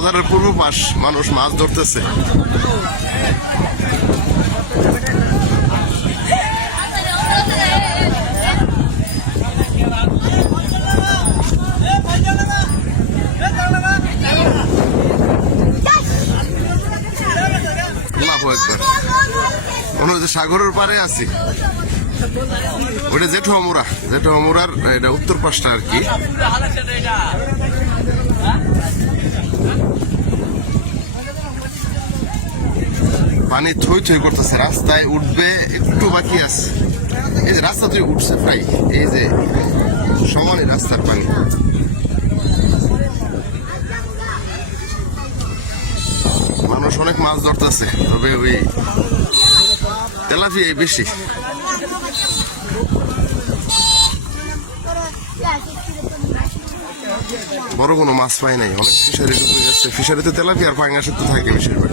বাজারের পূর্ব পাশ মানুষ মাছ ধরতেছে। মনে হচ্ছে সাগরের পারে আছি। ওইটা জেঠুয়ামুড়ার এটা উত্তর পাশটা আর কি। পানি থই থই করতেছে, রাস্তায় উঠবে একটু বাকি আছে। এই যে রাস্তা তুই উঠছে প্রায়, এই যে সমানই রাস্তার পানি। মানুষ অনেক মাছ ধরতেছে, তবে ওই তেলাপিয়া বেশি। বড় কোনো মাছ পাই নাই, অনেক ফিশারি ঢুকে গেছে। ফিশারিতে তেলাপিয়া আর পাঙ্গাসের তো থাকে বেশিরভাগ।